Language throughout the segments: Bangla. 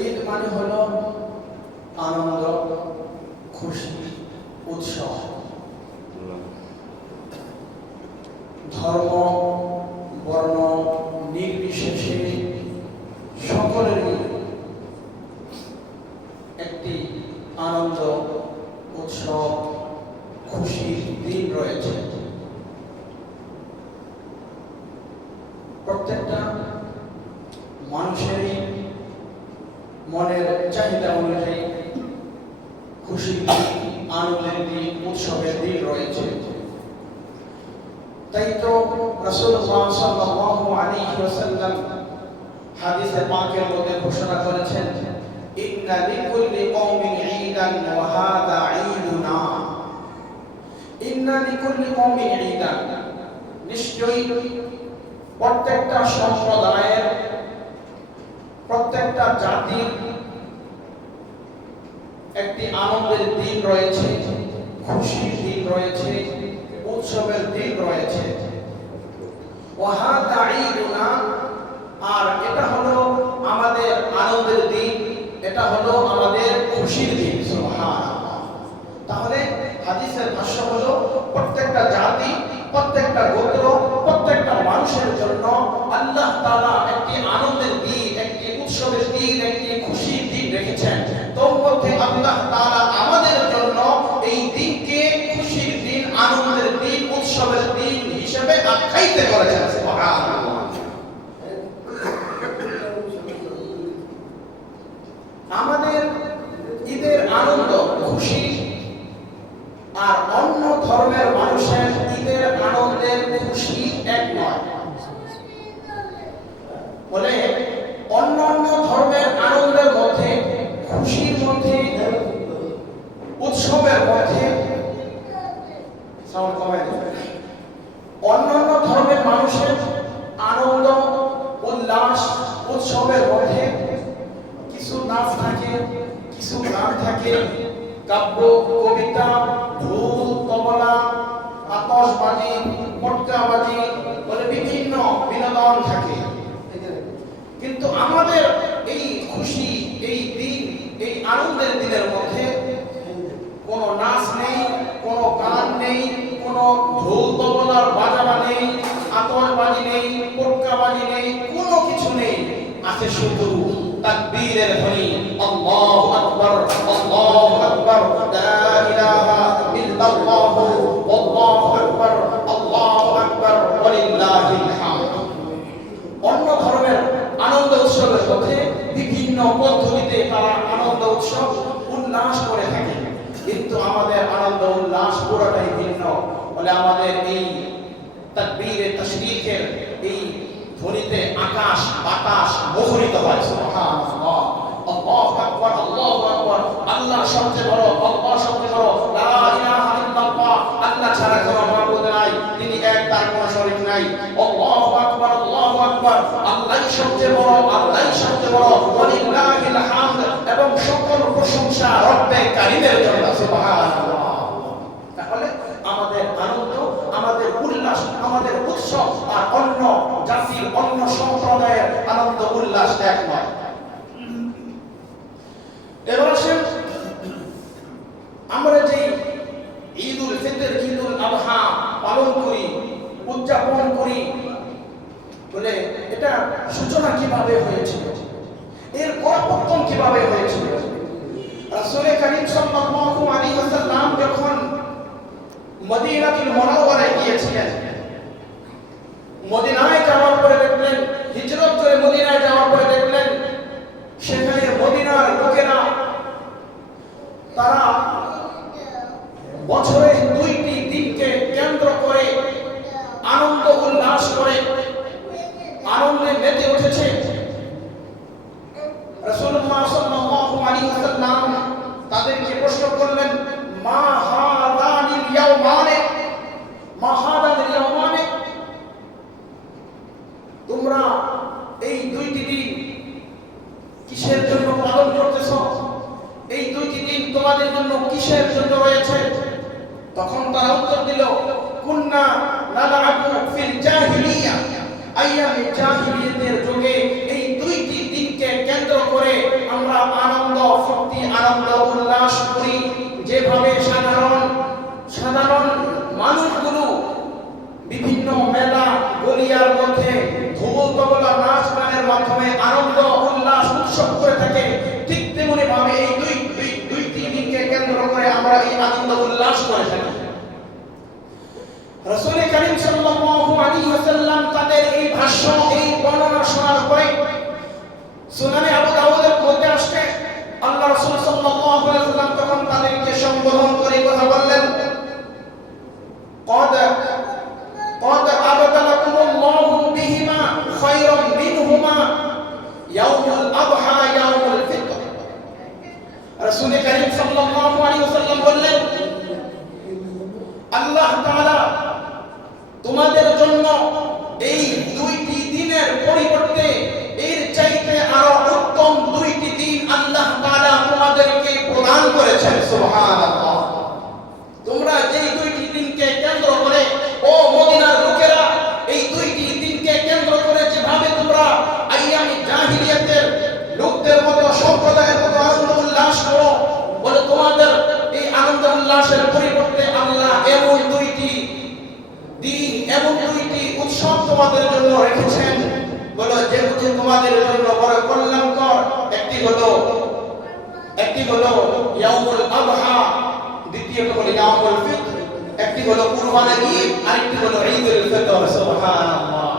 ঈদ মানে হলো আনন্দ, খুশি, উৎসব। ধর্ম বর্ণ নির্বিশেষে সকলেরই একটি আনন্দ, উৎসব, খুশির দিন রয়েছে। প্রত্যেকটা মানুষেরই মনের চাহিদা অনুযায়ী খুশির দিন, আনন্দের দিন, উৎসবের দিন রয়েছে। তাই তো রাসূলুল্লাহ সাল্লাল্লাহু আলাইহি ওয়াসাল্লাম হাদিসে পাকের মধ্যে ঘোষণা করেছেন, ইন্না লিকুল্লি কওমিন ঈদান ওয়া হাযা ঈদুনা। ইন্না লিকুল্লি কওমিন ঈদান, নিশ্চয়ই প্রত্যেকটা সম্প্রদায়ের, প্রত্যেকটা জাতির একটি আনন্দের দিন রয়েছে, খুশির দিন রয়েছে, উৎসবের দিন রয়েছে। ওয়া হাযা ঈদুনা, আর এটা হলো আমাদের আনন্দের দিন, এটা হলো আমাদের খুশির দিন। সুবহানাল্লাহ। তাহলে হাদিসের ভাষ্য হলো প্রত্যেকটা জাতি, প্রত্যেকটা গোত্র, প্রত্যেকটা মানুষের জন্য আল্লাহ তাআলা একটি আনন্দের দিন, একটি উৎসবের দিন, একটি খুশির দিন রেখেছেন। তোর মধ্যে আল্লাহ তাআলা আমাদের জন্য এই দিনকে খুশির দিন, আনন্দের দিন, উৎসবের দিন হিসেবে আখ্যায়িত করেছেন। সুবহানাল্লাহ। আমাদের ঈদের আনন্দ, খুশি আর অন্য ধর্মের মানুষের ঈদের আনন্দের খুশি এক নয়। বলে অন্য অন্য ধর্মের আনন্দের মধ্যে, খুশির মধ্যে, উৎসবের মধ্যে অন্যান্য ধর্মের মানুষের আনন্দ, উল্লাস, উৎসবের মধ্যে কিছু নাচ থাকে, কিছু গান থাকে, কাব্য, কবিতা, ঢোল, তবলা, আতশবাজি, পটকাবাজি বলে বিভিন্ন বিনোদন থাকে। কিন্তু আমাদের এই খুশি, এই দিন, এই আনন্দের দিনের মধ্যে কোনো নাচ নেই, কোনো গান নেই, কোনো ঢোল তবলার বাজানা নেই, আতশবাজি নেই, পটকাবাজি নেই, কোনো কিছু নেই। আছে শুধু তাকবীরের ধ্বনি। আল্লাহু আকবার, আল্লাহু আকবার, লা ইলাহা ইল্লাল্লাহ, আল্লাহু আকবার, আল্লাহু আকবার, ওয়ালিল্লাহিল হামদ। অন্য ধর্মের আনন্দ উৎসবের মধ্যে বিভিন্ন পদ্ধতিতে তারা আনন্দ উৎসব উল্লাস করে থাকে, কিন্তু আমাদের আনন্দ উল্লাস পুরোটাই ভিন্ন। বলে আমাদের এই তাকবীরে তাশরীকের এই ধ্বনিতে আকাশ বাতাস মুখরিত হয়। সুবহানাল্লাহ। আল্লাহু আকবার, আল্লাহু আকবার, আল্লাহ সবচেয়ে বড়, আল্লাহ সবচেয়ে বড়, লা ইলাহা ইল্লাল্লাহ, আল্লাহ ছাড়া কোনো মাবুদ নাই, তিনি এক, তার কোনো শরীক নাই। আল্লাহু আকবার, আল্লাহু আকবার, আল্লাহই সবচেয়ে বড়, আল্লাহই সবচেয়ে বড়, ওয়ালিল্লাহিল হামদ, এবং সকল প্রশংসা রব্বে কারীমের জন্য। সুবহানাল্লাহ। তাহলে আমাদের আনন্দ, আমাদের উল্লাস, আমাদের উৎসব আর অন্য জাতির, অন্য সম্প্রদায়ের আনন্দ উল্লাস এক নয়। এবার আসেন, আমরা যে ঈদুল ফিতর, ঈদুল আযহা পালন করি, উদযাপন করি, বলে এটা সূচনা কিভাবে হয়েছিল, এর পরিবর্তন কিভাবে হয়েছিল। রাসূল করিম সাল্লাল্লাহু আলাইহি ওয়াসাল্লাম যখন মদিনাতুল মুনাওয়ারায় গিয়েছিলেন, মদিনায় যাওয়ার পরে দেখলেন, হিজরত করে মদিনায় যাওয়ার পরে দেখলেন সেখানে মদিনার লোকেরা তারা বছরে দুইটি দিনকে কেন্দ্র করে আনন্দ উল্লাস করে আনন্দে মেতে উঠেছে। রাসূলুল্লাহ সাল্লাল্লাহু আলাইহি ওয়াসাল্লাম তাদেরকে প্রশ্ন করলেন, মা হাদানিল ইয়াওমানে, মা হাদানিল ইয়াওমানে, তোমরা এই দুইটি দিন কিসের জন্য পালন করতেছো? এই দুইটি দিন তোমাদের জন্য কিসের জন্য রয়েছে? তখন তারা উত্তর দিল, কুন্না নালআবু ফিল জাহিলিয়া, আইয়ামে জাহিলিয়াতের যুগে এই দুইটি দিনকে কেন্দ্র করে আমরা করে থাকি। রাসূল কারীম সাল্লাল্লাহু আলাইহি ওয়াসাল্লাম তাদের এই ভাষ্য, এই বর্ণনা শোনার পরে সুনানে আবু দাউদের মধ্যে আসে আল্লাহ রাসূল সাল্লাল্লাহু আলাইহি ওয়াসাল্লাম তখন তাদেরকে সম্বোধন করে কথা বললেন, قد أبدلكم الله بهما خيرا منهما يوم الأضحى يوم الفطر। রাসূল কারীম সাল্লাল্লাহু আলাইহি ওয়াসাল্লাম বললেন, আল্লাহ তাআলা তোমাদের জন্য এই দুইটি দিনের পরিবর্তে এর চাইতে আরো উত্তম দুইটি দিন আল্লাহ তাআলা তোমাদেরকে প্রদান করেছেন। সুবহানাল্লাহ। তোমরা যেই দুইটি দিনকে কেন্দ্র করে, ও মদিনার লোকেরা, এই দুইটি দিনকে কেন্দ্র করে যেভাবে তোমরা আইয়ামে জাহিলিয়াতের লোকদের মতো, সম্প্রদায়ের মতো আনন্দ উল্লাস করো, বলে তোমাদের এই আনন্দ উল্লাসের পরিবর্তে আল্লাহ এমন দুইটি দিন, এমন দুইটি উৎসব তোমাদের জন্য রেখেছেন, বলো যেগুলো তোমাদের জন্য বড় কল্যাণকর। একটি হলো ইয়াউমুল আযহা, দ্বিতীয়টি হলো ইয়াউমুল ফিতর, একটি হলো কুরবানির ঈদ, আরেকটি হলো ঈদুল ফিতর। সুবহানাল্লাহ।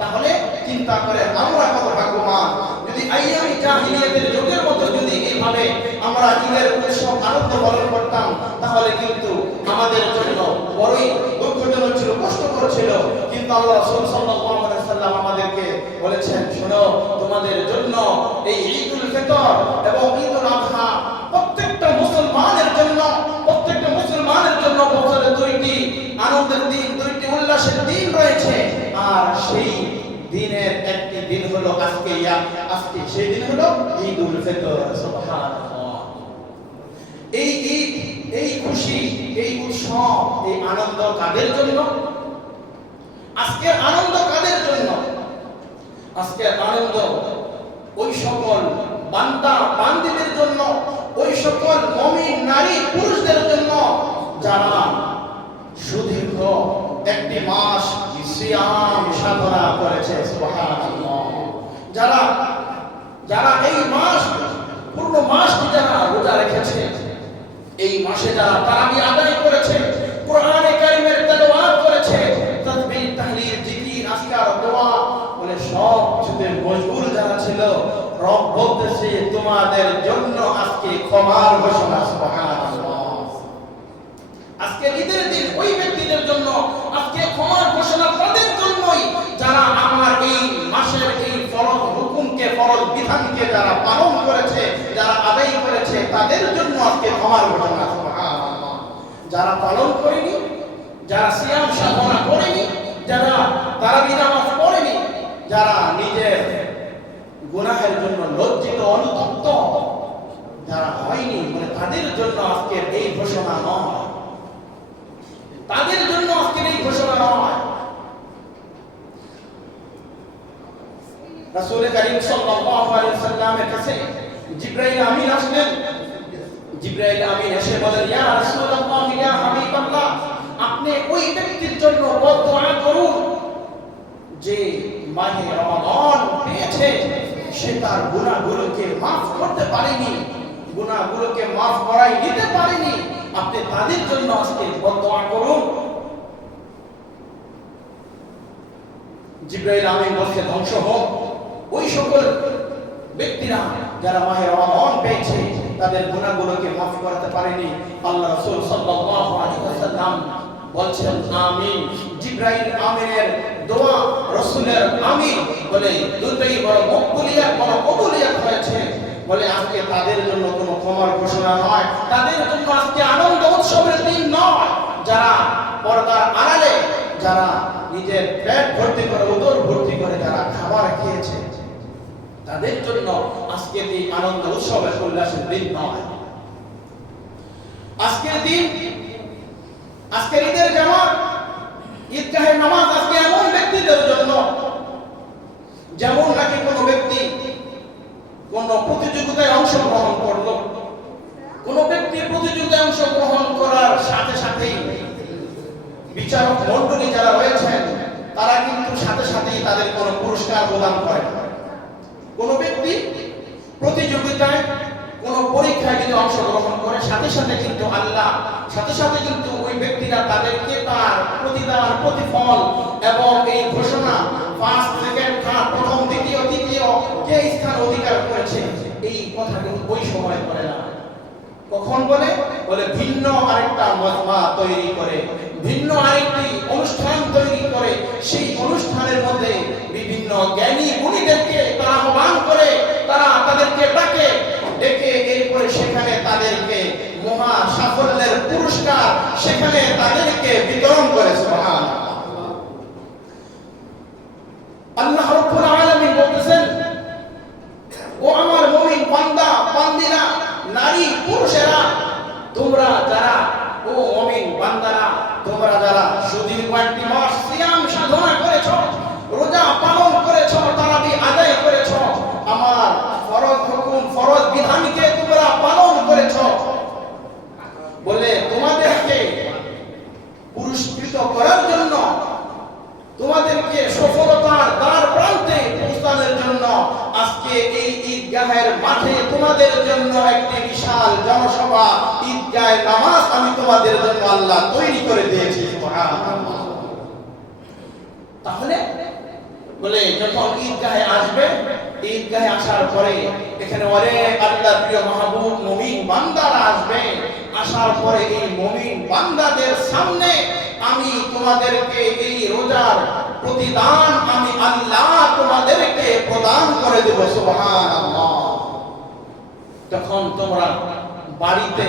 তাহলে চিন্তা করে আমরা কত ভাগ্যবান, যদি আইয়ামে জাহিলিয়াতের যুগের মতো যদি এইভাবে আমরা ঈদের উৎসব আনন্দ পালন করতাম, তাহলে কিন্তু আমাদের জন্য বড়ই দুঃখজনক ছিল, কষ্টকর ছিল। কিন্তু আল্লাহ রাসূল সাল্লাল্লাহু আলাইহি ওয়াসাল্লাম আমাদেরকে বলেছেন, শোনো, তোমাদের জন্য এই ঈদুল ফিতর এবং ঈদুল আযহা প্রত্যেকটা মুসলমানের জন্য বছরে দুইটি আনন্দের দিন, দুইটি উল্লাসের দিন রয়েছে। আর সেই দিনের একটি দিন হলো আজকে, সেই দিন হলো ঈদুল ফিতর। সুবহানাল্লাহ। এই ঈদ, এই খুশি, এই উৎসব, এই আনন্দ কাদের জন্য? আজকের আনন্দ কাদের জন্য? আজকের আনন্দ ওই সকল বান্দা বান্দীদের জন্য, ওই সকল মুমিন নারী পুরুষদের জন্য যারা সুদীর্ঘ একটি মাস সিয়াম সাধনা করেছে। সুবহানাল্লাহ। যারা এই মাস, পুরো মাসটি যারা রোজা রেখেছে, এই মাসে যারা তারাবি আদায় করেছে, কোরআনে কারীমের তেলাওয়াত করেছে, তাসবিহ, তাহলিল, জিকির, আজকার, দোয়া বলে সব কিছুতে মশগুল যারা ছিল, রব বলতেছে তোমাদের জন্য আজকে ক্ষমার ঘোষণা। সুবহানাল্লাহ। আজকে ঈদের দিন ওই ব্যক্তিদের জন্য আজকে ক্ষমার ঘোষণা, তাদের জন্যই যারা আমার এই মাসের এই ফরজ হুকুমকে, ফরজ বিধানকে যারা পালন করেছে, যারা আদায় করেছে, তাদের জন্য আজকে ক্ষমার ঘোষণা। সুবহানাল্লাহ। যারা পালন করেনি, যারা সিয়াম সাধনা করেনি, যারা তারাবি নামাজ পড়েনি, যারা নিজের গুনাহের জন্য লজ্জিত, অনুতপ্ত যারা হয়নি, মানে তাদের জন্য আজকের এই ঘোষণা নয়, তাদের জন্য আজকের এই ঘোষণা নয়। রাসূল কারীম সাল্লাল্লাহু আলাইহি ওয়াসাল্লামের কাছে জিবরাইল আমিন আসলেন। জিবরাইল আমিন এসে বলেন, ইয়া রাসূলুল্লাহ, ইয়া হাবিবাল্লাহ, আপনি ওই ব্যক্তির জন্য বদদুআ করুন যে মাহে রমাদান পেয়েছে, সে তার গুনাহগুলোকে মাফ করতে পারেনি, গুনাহগুলোকে মাফ করাই দিতে পারেনি। আপনি তাদের জন্য আজকে বদদুআ করুন। জিবরাইল আমিন বলছে, ধ্বংস হোক ওই সকল ব্যক্তিরা যারা মাহে রমাদান পেয়েছে, তাদের গুনাহগুলোকে মাফ করতে পারেনি। আল্লাহ রাসূল সাল্লাল্লাহু আলাইহি ওয়াসাল্লাম বলছেন, আমিন। জিবরাইল আমিনের দোয়া, রাসূলের আমিন বলে দুটোই বড় মকবুলিয়াত, বড় কবুলিয়াত হয়েছে। বলে আজকে তাদের জন্য কোনো ক্ষমার ঘোষণা নয়, তাদের জন্য আজকে আনন্দ উৎসবের দিন নয়। যারা পর্দার আড়ালে, যারা নিজের পেট ভর্তি করে, উদর ভর্তি করে যারা খাবার খেয়েছে, তাদের জন্য আজকে এই আনন্দ উৎসবের উল্লাসের দিন নয়। আজকের দিন, আজকের ঈদের জামাত, ঈদগাহের নামাজ আজকে এমন ব্যক্তিদের জন্য যেমন নাকি কোনো ব্যক্তি কোন প্রতিযোগিতায় অংশগ্রহণ করলো, কোন ব্যক্তি প্রতিযোগিতায় অংশগ্রহণ করার সাথে সাথেই বিচারক মণ্ডলী যারা রয়েছেন তারা কিন্তু সাথে সাথেই তাদের কোনো পুরস্কার প্রদান করে না। কোন ব্যক্তি প্রতিযোগিতায়, কোন পরীক্ষায় যদি অংশগ্রহণ করে, সাথে সাথে কিন্তু আল্লাহ, সাথে সাথে কিন্তু ব্যক্তিরা তাদেরকে তার প্রতিদান প্রতিফল এবং এই ঘোষণা ফার্স্ট সেকেন্ড থার্ড প্রথম দ্বিতীয় তৃতীয় কে স্থান অধিকার করেছে এই কথাটা ওই সময় বলে না। কখন বলে? বলে ভিন্ন আরেকটা মজমা তৈরি করে, ভিন্ন আরেকটি অনুষ্ঠান তৈরি করে, সেই অনুষ্ঠানের মধ্যে বিভিন্ন জ্ঞানী গুণীদেরকে তারা আহ্বান করে, তারা তাদেরকে ডেকে এরপরে সেখানে তাদেরকে মহা সাফল্যের পুরস্কার সেখানে তাদেরকে বিতরণ করে। সুবহানাল্লাহ। আল্লাহ রাব্বুল আলামিন বলতেছেন, ও আমার মুমিন বান্দা বান্দিরা, নারী পুরুষেরা, তোমরা যারা, ও মুমিন বান্দারা, তোমরা যারা সুদীর্ঘ কয়েকটি মাস সিয়াম সাধনা করেছো, রোজা পালন করেছো, তারাবি আদায় করেছো, আমার ফরজ হুকুম ফরজ বিধানকে তোমরা পালন করেছো, বলে তোমাদেরকে পুরস্কৃত করার জন্য, তোমাদেরকে সফলতার দ্বার প্রান্তে পৌঁছানোর জন্য আজকে এই ঈদগাহের মাঠে তোমাদের জন্য একটি বিশাল জনসভা, ঈদগাহের নামাজ আমি তোমাদের জন্য আল্লাহ তৈরি করে দিয়েছি। সুবহানাল্লাহ। তাহলে বলে যখন ঈদগাহে আসবে, ঈদগাহে আসার পরে এখানে অনেক আল্লাহর প্রিয় মাহবুব মুমিন বান্দারা আসবে, আসার পরে এই মুমিন বান্দাদের সামনে আমি তোমাদেরকে এই রোজার প্রতিদান আমি আল্লাহ তোমাদেরকে প্রদান করে দেব। সুবহানাল্লাহ। যখন তোমরা বাড়িতে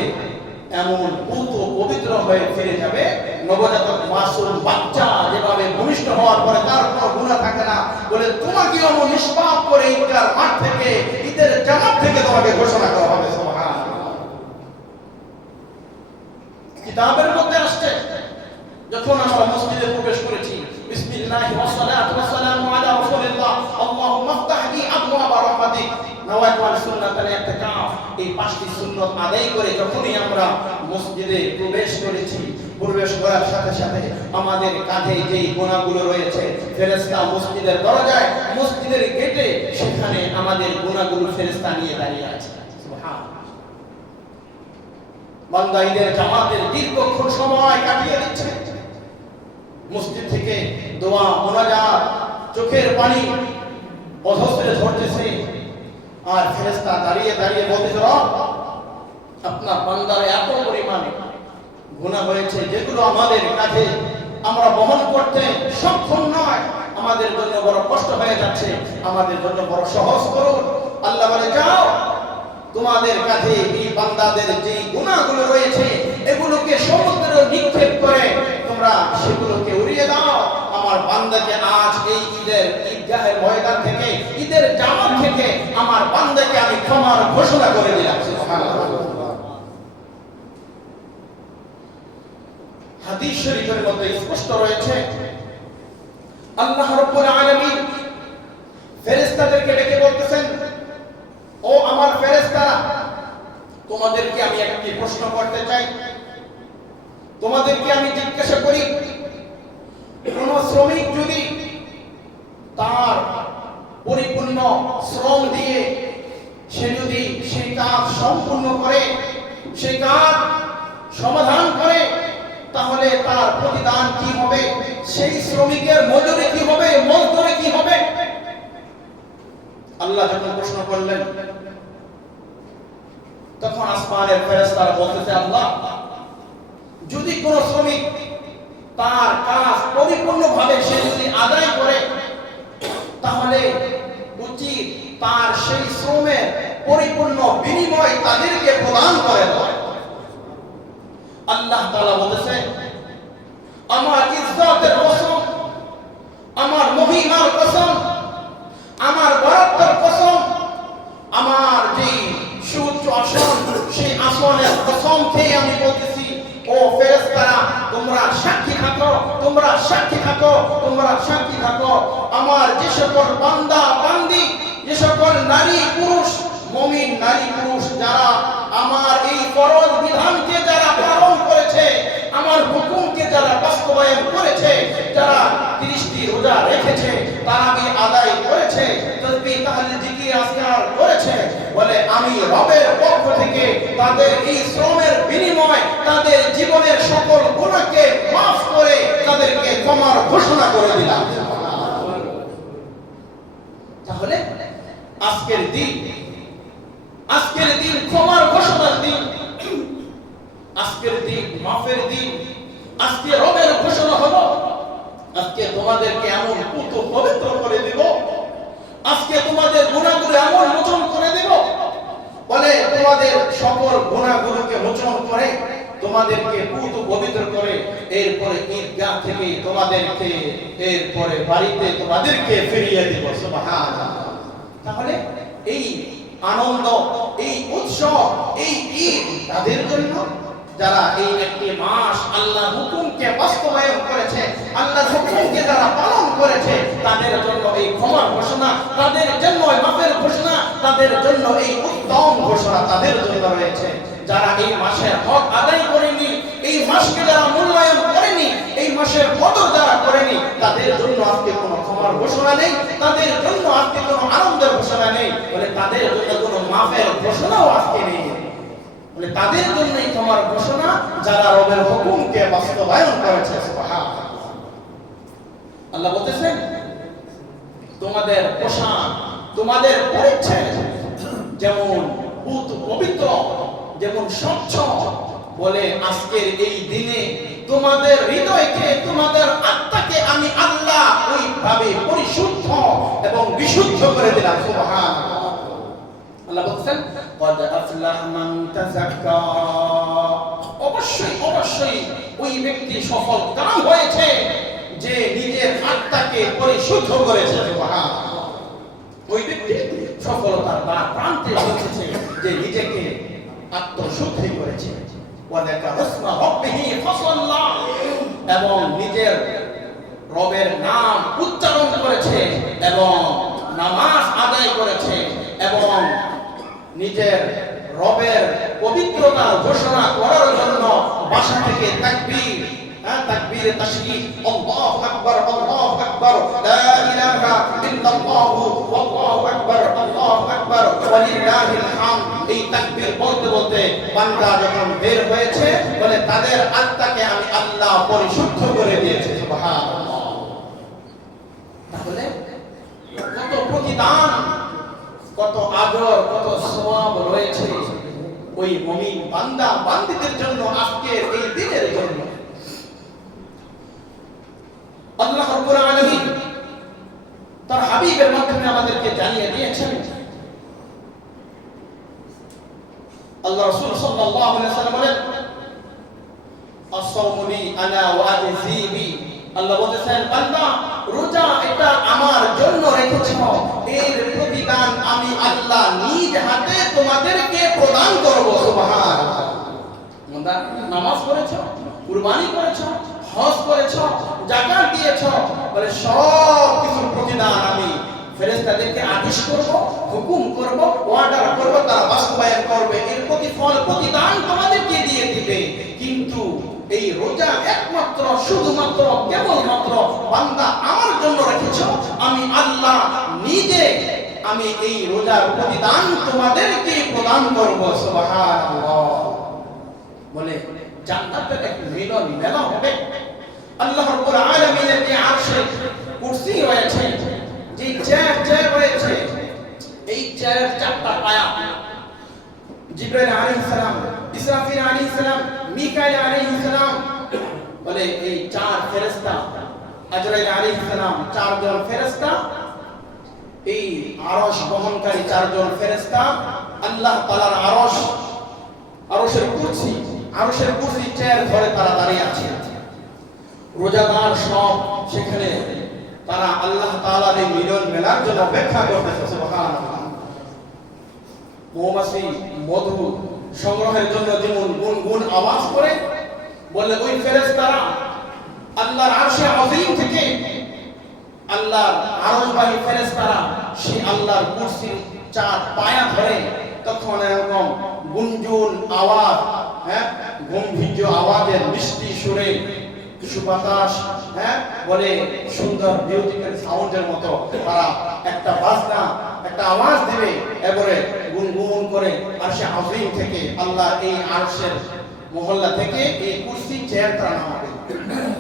এমন পূত পবিত্র হয়ে ফিরে যাবে, নবজাতক মাসুম বাচ্চা যেভাবে ভূমিষ্ঠ হওয়ার পরে তার কোনো গুনাহ থাকে না, বলে তোমাকে এমন নিষ্পাপ করে ঈদের মাঠ থেকে, ঈদের জামাত থেকে তোমাকে ঘোষণা করা হবে। সুবহানাল্লাহ। কিতাবের মধ্যে আসছে, যখন আমরা মসজিদে প্রবেশ করেছি, বিসমিল্লাহি ওয়া সালাতু ওয়া সালামু আলা রাসূলিল্লাহ, আল্লাহুম্মা ইফতাহ লি আবওয়াব রাহমাতিক, নওয়াইতু সুন্নাতাল ইতিকাফ, এই পাঁচটি সুন্নাত আদায় করে যখনই আমরা মসজিদে প্রবেশ করেছি, প্রবেশ করার সাথে সাথে আমাদের কাঁধে যেই গুনাহগুলো রয়েছে, ফেরেশতা মসজিদের দরজায়, মসজিদের গেটে, সেখানে আমাদের গুনাহগুলো ফেরেশতা নিয়ে দাঁড়িয়ে আছে। সুবহানাল্লাহ। বান্দা ঈদের জামাতের দীর্ঘক্ষণ সময় কাটিয়ে দিচ্ছে, মসজিদ থেকে দোয়া মুনাজাত, চোখের পানি অধস্রে ঝরতেছে, আর ফেরেশতা দাঁড়িয়ে দাঁড়িয়ে বলতেছে, রব আপনার বান্দার এত পরিমাণে গুনাহ হয়েছে যেগুলো আমাদের কাছে আমরা বহন করতে সক্ষম নয়, আমাদের জন্য বড় কষ্ট হয়ে যাচ্ছে, আমাদের জন্য বড় সহজ করুন। আল্লাহ বলে, যাও তোমাদের কাছে এই বান্দাদের যে গুনাহগুলো রয়েছে এগুলোকে সমুদ্রে নিক্ষেপ করে তোমরা সেগুলোকে উড়িয়ে দাও, আমার বান্দাকে আজ এই ঈদের ঈদগাহের ময়দান থেকে, ঈদের জামাত থেকে আমার বান্দাকে আমি ক্ষমার ঘোষণা করে দিলাম। সুবহানাল্লাহ। হাদিস শরীফের মধ্যে স্পষ্ট রয়েছে, আল্লাহ রাব্বুল আলামিন ফেরেশতাদেরকে ডেকে বলতেছেন, ও আমার ফেরেশতারা, তোমাদেরকে আমি একটি প্রশ্ন করতে চাই, তোমাদেরকে আমি জিজ্ঞাসা করি, কোন শ্রমিক যদি তার পরিপূর্ণ শ্রম দিয়ে সে যদি সেই কাজ সম্পূর্ণ করে, সেই কাজ সমাধান করে, তাহলে তার প্রতিদান কি হবে? সেই শ্রমিকের মজুরি কি হবে? মজদুরি কি হবে? আল্লাহ যখন প্রশ্ন করলেন, তখন আসমানের ফেরেশতারা বলতেছে, আল্লাহ যদি কোন শ্রমিক তার কাজ পরিপূর্ণভাবে সে যদি আদায় করে, তাহলে উচিত তার সেই শ্রমের পরিপূর্ণ বিনিময় তাদেরকে প্রদান করে দেওয়া। আল্লাহ তাআলা বলেছে, আমার ইজ্জতের কসম, আমার মহিমার কসম, আমার বরত্বের কসম, আমার যে সুউচ্চ আসন, সেই আসনের কসম খেয়ে আমি বলতেছি, ও ফেরেশতারা তোমরা সাক্ষী থাকো, তোমরা সাক্ষী থাকো, তোমরা সাক্ষী থাকো, আমার যে সকল বান্দা বান্দি, যে সকল নারী পুরুষ, মুমিন নারী পুরুষ যারা আমার এই ফরজ বিধানকে যারা পালন করেছে, আমার হুকুমকে যারা বাস্তবায়ন করেছে, যারা 30টি রোজা রেখেছে, তারাবি আদায় করেছে, তাসবিহ তাহলিল জিকির আজকার করেছে, বলে আমি রবের পক্ষ থেকে তাদের এই শ্রমের বিনিময় তাদের জীবনের সকল গুনাহকে মাফ করে তাদেরকে ক্ষমার ঘোষণা করে দিলাম। তাহলে আজকের দিন ক্ষমার ঘোষণার দিন, আজকের দিন মাফের দিন। আজকে রবের ঘোষণা হলো, আজকে তোমাদেরকে এমন পুত পবিত্র করে দিব, আজকে তোমাদের গুনাহগুলো এমন মোচন করে দিব, বলে তোমাদের সকল গুনাহগুলোকে মোচন করে তোমাদেরকে পুত পবিত্র করে এরপরে ঈদগাহ থেকে তোমাদেরকে এরপরে বাড়িতে তোমাদেরকে ফিরিয়ে দিব। সুবহানাল্লাহ। তাহলে এই আনন্দ, এই উৎসব, এই ঈদ তাদের জন্য যারা এই একটি মাস আল্লাহর হুকুমকে বাস্তবায়ন করেছে, আল্লাহর হুকুমকে যারা পালন করেছে, তাদের জন্য এই ক্ষমার ঘোষণা, তাদের জন্য এই মাফের ঘোষণা, তাদের জন্য এই উত্তম ঘোষণা তাদের জন্য রয়েছে। যারা এই মাসের হক আদায় করেনি, এই মাসকে যারা মূল্যায়ন করেনি, এই মাসের কদর যারা করেনি, তাদের জন্য আজকে কোনো ক্ষমার ঘোষণা নেই, তাদের জন্য আজকে কোনো আনন্দের ঘোষণা নেই, বলে তাদের জন্য কোনো মাফের ঘোষণাও আজকে নেই। বলে তাদের জন্যই ক্ষমার ঘোষণা যারা রবের হুকুমকে বাস্তবায়ন করেছে। সুবহানাল্লাহ। আল্লাহ বলতেছেন তোমাদের পোশাক, তোমাদের পরিচ্ছদ যেমন পবিত্র, যেমন স্বচ্ছ, বলে আজকের এই দিনে তোমাদের হৃদয়কে, তোমাদের আত্মাকে আমি আল্লাহ ওইভাবে পরিশুদ্ধ এবং বিশুদ্ধ করে দিলাম। সুবহানাল্লাহ। আল্লাহ বলছেন ক্বাদ আফলাহা মান তাযাক্কা, অবশ্যই ওই ব্যক্তি সফল কাম হয়েছে যে নিজের আত্মাকে পরিশুদ্ধ করেছে। সুবহানাল্লাহ। ওই ব্যক্তি সফলতার দ্বার প্রান্তে পৌঁছেছে যে নিজেকে আত্মশুদ্ধি করেছে। ওয়া যাকারা ইসমা রাব্বিহি ফাসাল্লা, এবং নিজের রবের নাম উচ্চারণ করেছে এবং নামাজ আদায় করেছে এবং নিজের রবের পবিত্রতা ঘোষণা করার জন্য বাসা থেকে তাকবীর তাশরীফ, আল্লাহু আকবার, আল্লাহু আকবার, লা ইলাহা ইল্লাল্লাহু, আল্লাহু আকবার, আল্লাহু আকবার, ওয়া লিল্লাহিল হামদ, এই তাকবীর বলতে বলতে বান্দা যখন বের হয়েছে, বলে তাদের আত্মাকে আমি আল্লাহ পরিশুদ্ধ করে দিয়েছি। সুবহানাল্লাহ। তাহলে কত প্রতিদান, কত আদর, কত সওয়াব রয়েছে ওই মুমিন বান্দা বান্দীদের জন্য আজকের এই দিনের জন্য। আল্লাহ রাব্বুল আলামিন তার হাবিবের মাধ্যমে আমাদেরকে জানিয়ে দিয়েছেন। আল্লাহ রাসূল সাল্লাল্লাহু আলাইহি ওয়াসাল্লাম বলেন আস-সাওমু লি আনা ওয়া আজজি বি, আল্লাহ বলেছেন বান্দা রোজা এটা আমার জন্য রেখেছো, এর প্রতিদান আমি আল্লাহ নিজ হাতে তোমাদেরকে প্রদান করব। সুবহানাল্লাহ। বান্দা নামাজ পড়েছো, কুরবানি করেছো, হজ করেছো, যাকাত দিয়েছো, বলে সব কিছুর প্রতিদান আমি ফেরেশতাদেরকে আদেশ করব, হুকুম করব, অর্ডার করব, তারা বাস্তবায়ন করবে, এর প্রতিফল প্রতিদান তোমাদেরকে দিয়ে দিবে। কিন্তু এই রোজা একমাত্র শুধুমাত্র কেবলমাত্র বান্দা আমার জন্য রেখেছো, আমি আল্লাহ নিজে আমি এই রোজার প্রতিদান তোমাদেরকে প্রদান করব। সুবহানাল্লাহ। বলে জান্নাতের এক মিলন মেলা হবে। আল্লাহ রাব্বুল আলামিনের যে আরশে কুরসি রয়েছে, যে চেয়ার রয়েছে, এই চেয়ারের চারটা পায়া, জিবরাইল আলাইহিস সালাম, ইসরাফিল আলাইহিস সালাম, মিকাইল আলাইহিস সালাম, বলে এই চার ফেরেশতা, আজরাইল আলাইহিস সালাম, চারজন ফেরেশতা, এই আরশ বহনকারী চারজন ফেরেশতা, আল্লাহ তাআলার আরশের কুরসি চেয়ার ধরে তারা দাঁড়িয়ে আছে। রোজাদার সব সেখানে তারা আল্লাহ তাআলার এই মিলন মেলার জন্য অপেক্ষা করতেছে। সুবহানাল্লাহ। মৌমাছি মধু সংগ্রহের জন্য যেমন গুনগুন আওয়াজ করে, বলে ওই ফেরেশতারা আল্লাহর আরশে আযীম থেকে, আল্লাহর আরশবাহী ফেরেশতারা সেই আল্লাহর কুরসির চার পায়া ধরে তখন এরকম গুনগুন আওয়াজ, গম্ভীর্য আওয়াজের মিষ্টি সুরে, সুবাতাস, বলে সুন্দর মিউজিক্যাল সাউন্ডের মতো তারা একটা বাজনা, একটা আওয়াজ দিবে, এবারে গুনগুন করে উপরে আরশে আযীম থেকে আল্লাহ এই আরশের মহল্লা থেকে এই কুরসি চেয়ারটা নামাবে।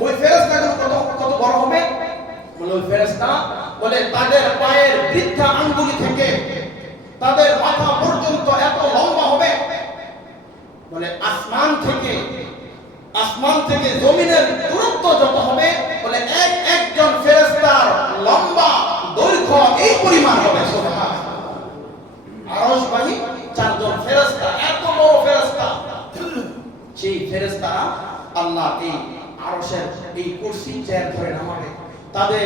ওই ফেরেশতাগুলো কত বড় হবে বলে, ওই ফেরেশতা বলে তাদের পায়ের বৃদ্ধা আঙ্গুলি থেকে তাদের মাথা পর্যন্ত এত লম্বা হবে, বলে আসমান থেকে জমিনের দূরত্ব যত হবে, বলে একজন ফেরেশতার লম্বা দৈর্ঘ্য এই পরিমাণ হবে। সুবহানাল্লাহ। আরশবাহী চারজন ফেরেশতা, এত বড় ফেরেশতা, সেই ফেরেশতারা আল্লাহ এই আরশের এই কুরসি চেয়ার ধরে নামাবে। তাদের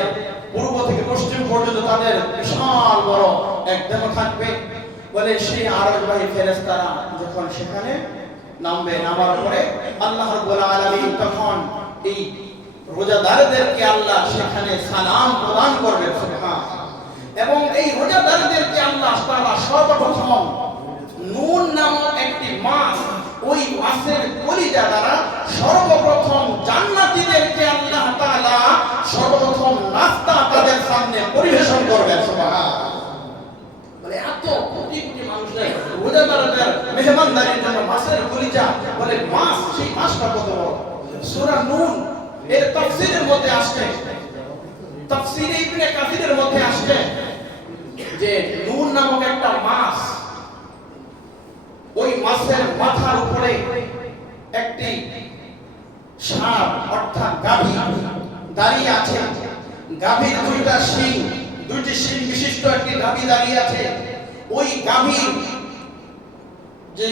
পূর্ব থেকে পশ্চিম পর্যন্ত তাদের বিশাল বড় এক দেহ থাকবে। বলে সেই আরশবাহী ফেরেশতারা যখন সেখানে নামবে, নামার পরে আল্লাহ রাব্বুল আলামিন তখন এই রোজাদারদেরকে আল্লাহ সেখানে সালাম প্রদান করবে। সুবহানাল্লাহ। এবং এই রোজাদারদেরকে আল্লাহ তাআলা সর্বপ্রথম নুন নামক একটি মাছ, ওই মাছের কলিজা দ্বারা সর্বপ্রথম জান্নাতীদেরকে আল্লাহ তাআলা সর্বপ্রথম নাস্তা তাদের সামনে পরিবেশন করবেন। সুবহানাল্লাহ। বলে এত কোটি কোটি মানুষের রোজাদারদের মেহমানদারির জন্য মাছের কলিজা, বলে মাছ, সেই মাছটা কত বড়। সূরা নূন এর তাফসীরের মধ্যে আসছে, তাফসীরে ইবনে কাসিরের মধ্যে আসছে যে নূন নামক একটা মাছ, ওই মাছের মাথার উপরে একটি সাপ অর্থাৎ গাভী দাঁড়িয়ে আছে। গাভীর দুইটি শিং বিশিষ্ট একটি গাভী দাঁড়িয়ে আছে। ওই গাভীর যে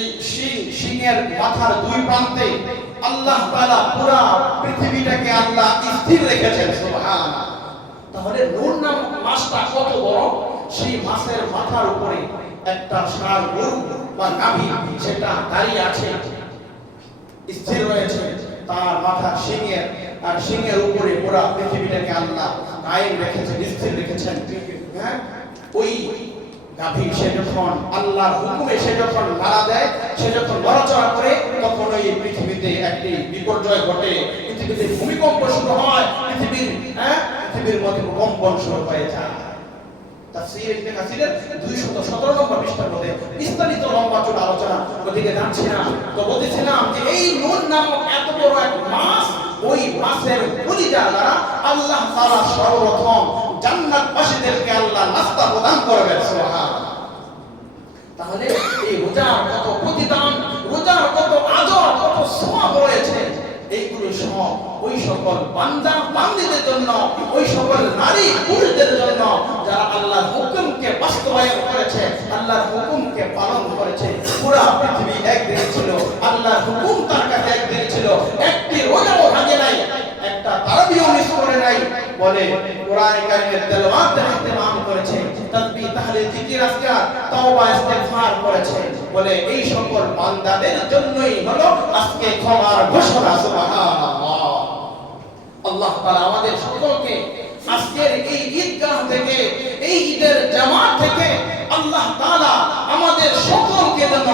শিংয়ের মাথার দুই প্রান্তে আল্লাহ তাআলা পুরা পৃথিবীটাকে আল্লাহ স্থির রেখেছেন। সুবহানাল্লাহ। তাহলে নূন নামক মাছটা কত বড়, সেই মাছের মাথার উপরে একটা ষাঁড় গরু বা গাভী সেটা দাঁড়িয়ে আছে, স্থির রয়েছে। তার মাথা শিংয়ের উপরে পুরা পৃথিবীটাকে আল্লাহ কায়েম রেখেছেন, স্থির রেখেছেন। হ্যাঁ, ওই গাভী সে যখন আল্লাহর হুকুমে সে যখন নাড়া দেয়, সে যখন নড়াচড়া করে, তখন এই পৃথিবীতে একটি বিপর্যয় ঘটে, পৃথিবীতে ভূমিকম্প শুরু হয়, পৃথিবীর মধ্যে কম্পন শুরু হয়ে যায়। তাফসীর ইবনে কাসিরের 217 নম্বর পৃষ্ঠার মধ্যে বিস্তারিত লম্বা চওড়া আলোচনা, ওদিকে যাচ্ছি না। তো বলতেছিলাম যে এই নূন নামক এত বড় এক মাছ, ওই মাছের কলিজা দ্বারা আল্লাহ তাআলা সর্বপ্রথম জান্নাতবাসীদেরকে আল্লাহ নাস্তা প্রদান করবেন। সুবহানাল্লাহ। তাহলে এই রোজার কত প্রতিদান, রোজার কত আজর, কত সওয়াব রয়েছে, এইগুলো সব ওই সকল বান্দা বান্দীদের জন্য, ওই সকল নারী পুরুষদের জন্য যারা আল্লাহর হুকুমকে বাস্তবায়ন করেছে, আল্লাহর হুকুমকে পালন করেছে। পুরা পৃথিবী একদিকে ছিল, আল্লাহর হুকুম তার কাছে একদিকে ছিল, একটি রোজাও ভাঙে নাই, একটা তারাবিও মিস করে নাই। বলে কোরআনে কারীমের তেলাওয়াত ইহতিমাম করেছে, তাসবিহ তাহলিল জিকির আজকার তওবা ইস্তিগফার করেছে। বলে এই সকল বান্দাদের জন্যই হলো আজকে ক্ষমার ঘোষণা। সুবহানাল্লাহ। আল্লাহ তাআলা আমাদের সকলকে আজকের এই ঈদগাহ থেকে, এই ঈদের জামাত থেকে আল্লাহ তাআলা আমাদের সকলকে যেন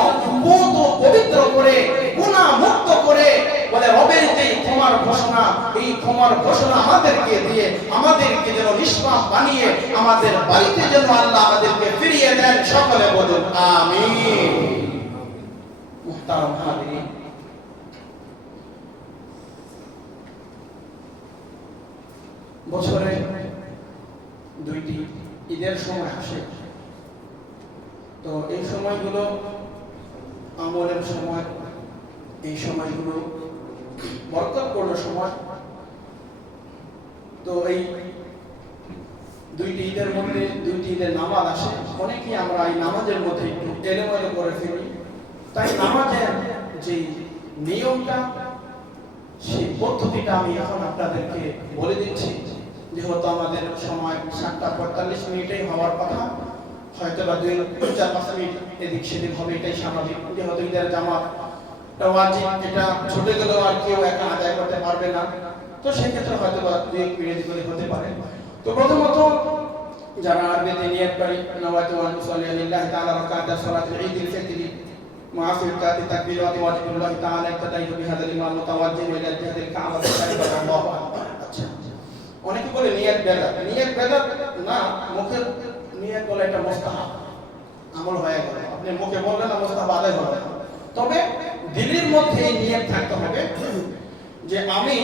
পবিত্র করে, গুনাহ মুক্ত করে, বলে রবের যে ক্ষমার ঘোষণা, এই ক্ষমার ঘোষণা আমাদেরকে দিয়ে আমাদেরকে যেন নিষ্পাপ বানিয়ে আমাদের বাড়িতে যেন আল্লাহ আমাদেরকে ফিরিয়ে দেন। সকলে বলুন আমিন। মুহতারাম হাজিরিন, বছরে দুইটি ঈদের সময় আসে। তো এই সময়গুলো আমলের সময়, এই সময়গুলো বরকতপূর্ণ সময়। তো এই দুইটি ঈদের মধ্যে দুইটি ঈদের নামাজ আসে। অনেকেই আমরা এই নামাজের মধ্যে একটু এলোমেলো করে ফেলি। তাই নামাজের যে নিয়মটা, সেই পদ্ধতিটা আমি এখন আপনাদেরকে বলে দিচ্ছি। যেহেতু আমাদের সময় 7:45 হওয়ার কথা, হয়তো বা 2-4-5 মিনিট এদিক সেদিক হবে, এটাই স্বাভাবিক। যেহেতু ঈদের জামাত ওয়াজিব, এটা ছুটে গেলেও আর কেউ একা আদায় করতে পারবে না, তো সেক্ষেত্রে হয়তো বা 2-1 মিনিট করে হতে পারে। তো প্রথমত যারা আরবিতে নিয়ত করি, নওয়াতু আন উসাল্লি লিল্লাহি তাআলা রাকাত সালাতুল ঈদুল ফিতর মা ফিরকাতি তাকবীরাতি ওয়া যিকরুল্লাহি তাআলা ইবতাদাইতু বিহাদাল ইমাম মুতাওয়াজ্জিহ ইলা জিহাদিল কাবা শারিফা। আল্লাহু আকবার। আচ্ছা, অনেকে বলে নিয়ত বেদাত। নিয়ত বেদাত না, মুখের নিয়ত বলে এটা মুস্তাহাব। আমল হয়ে গেল। আপনি মুখে বললেন না মুস্তাহাব আদায় হবে, তবে দিলের মধ্যে এই নিয়ত থাকতে হবে যে আমি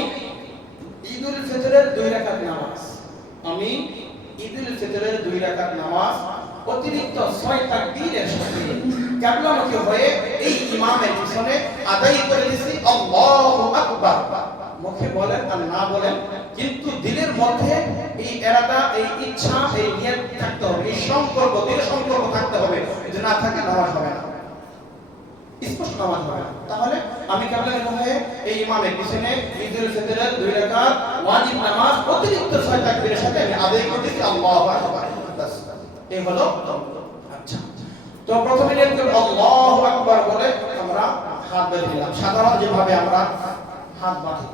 ঈদুল ফিতরের 2 রাকাত নামাজ, আমি ঈদুল ফিতরের 2 রাকাত নামাজ অতিরিক্ত 6 তাকবীরের সাথে কিবলামুখী হয়ে এই ইমামের পিছনে আদায় করে দিছি আল্লাহু আকবার। মুখে বলেন আর না বলেন, কিন্তু দিলের মধ্যে এই ইরাদা, এই ইচ্ছা, এই নিয়ত থাকতে হবে, এই সংকল্প, দিলের সংকল্প থাকতে হবে। যদি না থাকে নামাজ হবে না, স্পষ্ট নামাজ হবে না। তাহলে আমি কিবলামুখী হয়ে এই ইমামের পিছনে ঈদুল ফিতরের 2 রাকাত ওয়াজিব নামাজ অতিরিক্ত 6 তাকবীরের সাথে আমি আদায় করে দিছি আল্লাহু আকবার। বাস এই হলো। আচ্ছা, তো প্রথমে নিয়ত করব আল্লাহু আকবার বলে আমরা হাত বেঁধে নিলাম, সাধারণ যেভাবে আমরা হাত বাঁধি।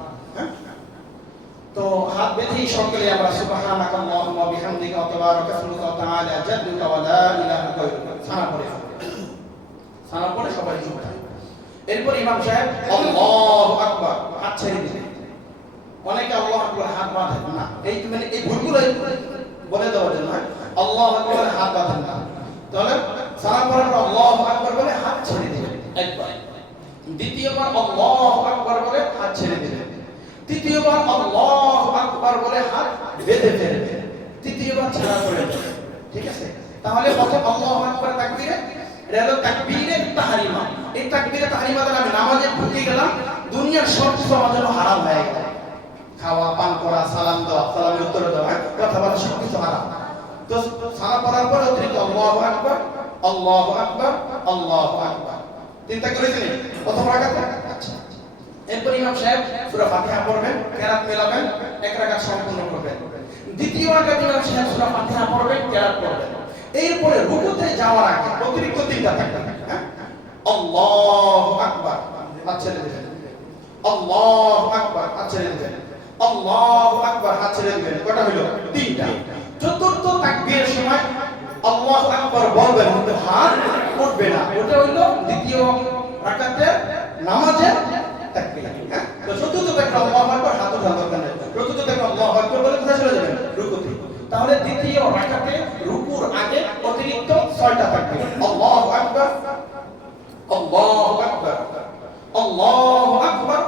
তো হাত বেঁধেই সকলে আমরা সুবহানাকা আল্লাহুম্মা বিহামদিকা ওয়া তাবারাকা ইসমুকা ওয়া তাআলা জাদ্দুকা ওয়া লা ইলাহা গায়রুকা সানা পড়ে সবাই চুপ থাকে। এরপর ইমাম সাহেব আল্লাহু আকবার হাত ছেড়ে দিলেন। অনেকে আল্লাহু আকবার হাত বাঁধেন না, এই মানে এই ভুলগুলো বলে দেওয়ার জন্য আল্লাহু আকবার হাত বাঁধেন না। তাহলে সালাম পড়ার পর আল্লাহু আকবার বলে হাত ছেড়ে দিবেন একবার, দ্বিতীয়বার আল্লাহু আকবার বলে হাত ছেড়ে দিবেন, তৃতীয়বার আল্লাহু আকবার বলে হাত বেঁধে ফেলবেন, তৃতীয়বার ছাড়া করে দেবেন। ঠিক আছে? তাহলে প্রথম আল্লাহু আকবার তাকবীরে, এটা হলো তাকবীরে তাহরিমা। এই তাকবীরে তাহরিমা দ্বারা আমি নামাজে ঢুকে গেলাম, দুনিয়ার সব কিছু আমার জন্য হারাম হয়ে গেল। খাওয়া, পান করা, সালাম দেওয়া, সালামের উত্তর দেওয়া, কথা বলা সব কিছু হারাম। তো সালাম পড়ার পর অতিরিক্ত আল্লাহু আকবার, আল্লাহু আকবার, আল্লাহু আকবার, তিনটা করেছেন প্রথম রাকাতে। আচ্ছা, এরপর ইমাম সাহেব সূরা ফাতিহা পড়বেন, কিরাত মেলাবেন, এক রাকাত সম্পূর্ণ করবেন। দ্বিতীয় রাকাতে ইমাম সাহেব সূরা ফাতিহা পড়বেন, কিরাত পড়বেন। এরপরে রুকুতে যাওয়ার আগে অতিরিক্ত তিনটা থাকবে। হ্যাঁ, আল্লাহু আকবার হাত ছেড়ে দিবেন, আল্লাহু আকবার হাত ছেড়ে দিবেন, আল্লাহু আকবার হাত ছেড়ে দিবেন। কয়টা হলো? তিনটা। চতুর্থ তাকবীরের সময় আল্লাহু আকবার বলবেন, কিন্তু হাত উঠবে না। ওটা হলো দ্বিতীয় রাকাতের নামাজের তাকবীর। হ্যাঁ, তো চতুর্থ তাকবীর আল্লাহু আকবার হাত উঠানোর দরকার নেই। চতুর্থ তাকবীর আল্লাহু আকবার বলে কোথায় চলে যাবেন? রুকুতে। তাহলে দ্বিতীয় রাকাতে রুকুর আগে অতিরিক্ত 6টা তাকবীর, আল্লাহু আকবার, আল্লাহু আকবার, আল্লাহু আকবার,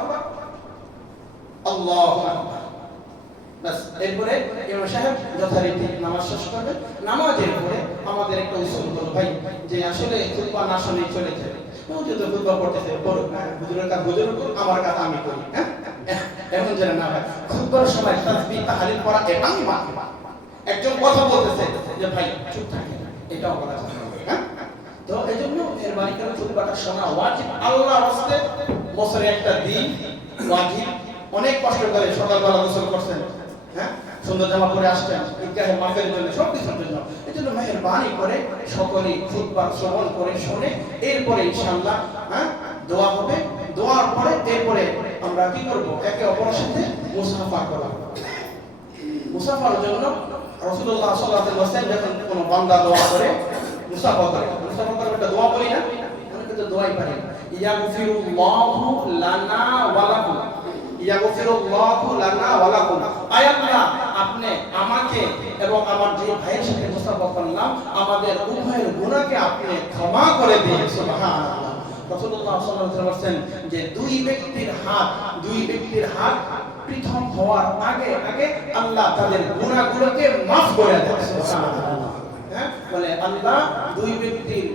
আল্লাহু আকবার। বাস, এরপরে ইমাম সাহেব যথারীতি নামাজ শেষ করবেন। নামাজের পরে আমাদের একটা উসুল হলো ভাই, যে আসলে খুতবা না শুনেই চলে যাবে। যদি খুতবা পড়তেছে পড়ুক, হুজুরের কাজ হুজুর করুক, আমার কাজ আমি করি। হ্যাঁ, এমন যেন না হয়। খুতবার সময় তাসবিহ তাহলিল পড়া এটাই মানা। একজন কথা বলতেছে যে ভাই চুপ থাকেন, এটাও করা যাবে। হ্যাঁ, তো এইজন্য মেহেরবানি করে খুতবাটা শোনা ওয়াজিব। আল্লাহর রাস্তে বছরে একটা দিন ওয়াজিব। অনেক কষ্ট করে সকালবেলা গোসল করছেন, হ্যাঁ, সুন্দর জামা পরে আসছেন ঈদগাহে মাহফিলের জন্য, সব কিছুর জন্য। এইজন্য মেহেরবানি করে সকলেই খুতবা শ্রবণ করে শুনে এরপরে ইনশাআল্লাহ হ্যাঁ দোয়া হবে। দোয়ার পরে এরপরে আমরা কি করব? একে অপরের সাথে মুসাফা করা। মুসাফার জন্য রাসূলুল্লাহ সাল্লাল্লাহু আলাইহি ওয়াসাল্লাম যখন কোনো বান্দা দোয়া করে, মুসাফা করে একটা দোয়া বলি না, অনেকে তো দোয়াই পারে, ইয়াগফিরুল্লাহু লানা ওয়া লাকুম, ইয়াগফিরুল্লাহু লানা ওয়া লাকুম। আয় আল্লাহ, আপনি আমাকে এবং আমার যে ভাইয়ের সাথে মুসাফা করলাম, আমাদের উভয়ের গুনাহকে আপনি ক্ষমা করে দিন। সুবহানাল্লাহ। রাসূলুল্লাহ সাল্লাল্লাহু আলাইহি ওয়াসাল্লাম বলেন যে দুই ব্যক্তির হাত পৃথক হওয়ার আগে আগে আল্লাহ তাদের গুনাহগুলোকে মাফ করে দেন। সুবহানাল্লাহ। হ্যাঁ, বলে আল্লাহ দুই ব্যক্তির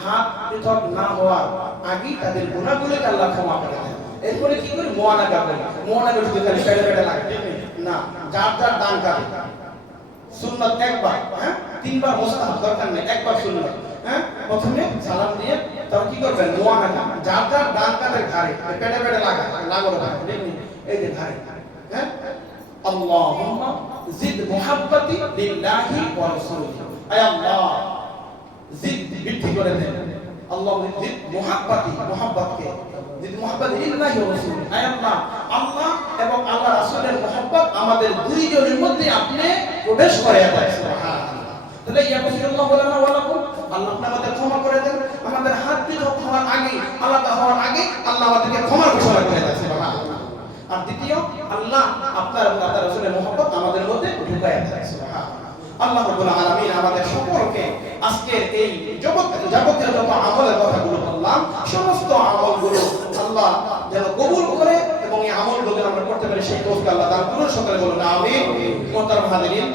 হাত পৃথক না হওয়ার আগে তাদের গুনাহগুলোকে আল্লাহ ক্ষমা করে দেন। এরপরে কি করি? মুআনাকা করি। মুআনাকা শুধু খালি পেটে পেটে লাগে না, যার যার ডান কাঁধে সুন্নাত একবার, হ্যাঁ, 3 বার মুস্তাহাব দরকার নেই, একবার সুন্নাত। হ্যাঁ, প্রথমে সালাম দিয়ে তারপর কি করবেন? মুআনাকা, যার যার ডান কাঁধের ঘাড়ে পেটে পেটে লাগানো থাকে, দেখুন এই যে ঘাড়ে। হ্যাঁ, আল্লাহুম্মা জিদ মুহাব্বতি লিল্লাহি ওয়া রাসূলিহি। আয় আল্লাহ, জিদ বৃদ্ধি করে দেন। আল্লাহ জিদ মুহাব্বতি, মুহাব্বতকে জিদ মুহাব্বতি লিল্লাহি ওয়া রাসূলিহি। আয় আল্লাহ, আল্লাহ এবং আল্লাহ রাসূলের মুহাব্বত আমাদের দুইজনের মধ্যে আপনি প্রবেশ করে দেন। সুবহানাল্লাহ। তাহলে ইয়াগফিরুল্লাহু লানা ওয়া লাকুম, আল্লাহ আমাদের ক্ষমা করে দেন। আমাদের হাত পৃথক হওয়ার আগে, আলাদা হওয়ার আগে আল্লাহ আমাদেরকে ক্ষমা ঘোষণা করে দেন। সুবহানাল্লাহ। আর দ্বিতীয়, আল্লাহ আপনার এবং আল্লাহ রাসূলের মুহাব্বত আমাদের মধ্যে ঢুকায়া দেন। সুবহানাল্লাহ। আল্লাহ রাব্বুল আলামিন আমাদের সকলকে আজকের এই যাবতীয় যত আমলের কথাগুলো বললাম, সমস্ত আমলগুলো আল্লাহ যেন কবুল করে এবং এই আমলগুলো আমরা করতে পারি, সেই তৌফিক আল্লাহ দান করুন। সকলে বলুন আমিন। মুহতারাম হাজিরিন।